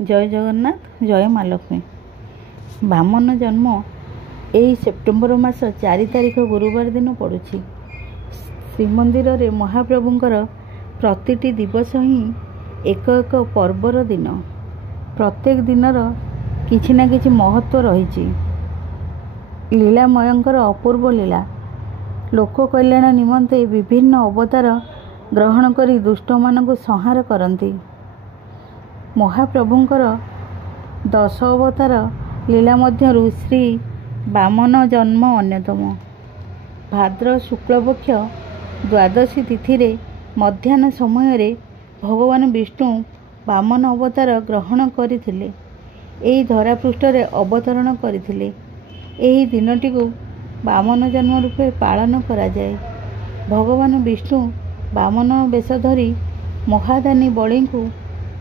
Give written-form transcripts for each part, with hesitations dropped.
जय जगन्नाथ जय माँ लक्ष्मी। बामन जन्म यही सेप्टेम्बर मास 4 तारिख गुरुवार दिन पड़ुछि। श्रीमंदिर रे महाप्रभुंकर प्रतिटी दिवस ही एक एक पर्वर दिन। प्रत्येक दिनर किछि ना किछि महत्व रही। लीलामयंकर अपूर्व लीला लोक कल्याण निमंते विभिन्न अवतार ग्रहण करी दुष्ट मानकु संहार करती। महाप्रभुंकर 10 अवतार लीला मध्यरु श्री बामन जन्म अन्यतम। भाद्र शुक्लपक्ष द्वादशी तिथि रे मध्याह्न समय रे भगवान विष्णु बामन अवतार ग्रहण करथिले। एही धरापृष्ठ रे अवतरण करथिले। एही दिनटी को बामन जन्म रूपे पालन करा जाए। भगवान विष्णु बामन वेश धरी महादानी बळी को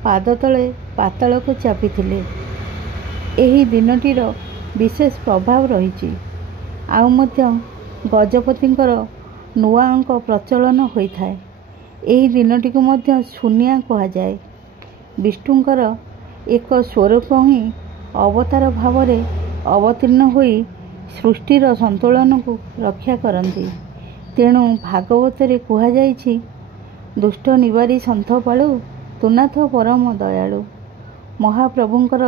पाद तले पाताल को चापिथिले। एही दिनटीर विशेष प्रभाव रही। आउ मध्य गजपतिंकर नुआ अंक प्रचलन होइथाए। एही दिनटी को मध्य शून्या कहा जाए। विष्णुंकर एक स्वरूप ही अवतार भाव रे अवतीर्ण होई सृष्टिर संतुलन को रक्षा करती। तेणु भागवत रे कहा जाइछि, दुष्ट निवारी सन्थ पाळु तुनाथ परम दयालु। महाप्रभुंकर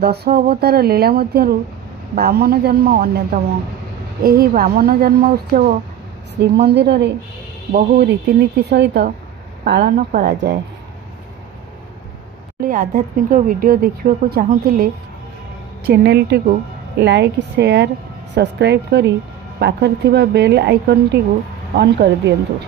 10 अवतार लीला मध्यरु बामन जन्म अन्यतम। एही बामन जन्म उत्सव श्रीमंदिर रे बहु रीतिनीति सहित पालन करा जाए। आध्यात्मिक वीडियो देखिबा को चाहुथिले चैनल टी को लाइक शेयर सब्सक्राइब करी पाखर थिबा बेल आइकन टी को ऑन कर दियंतु।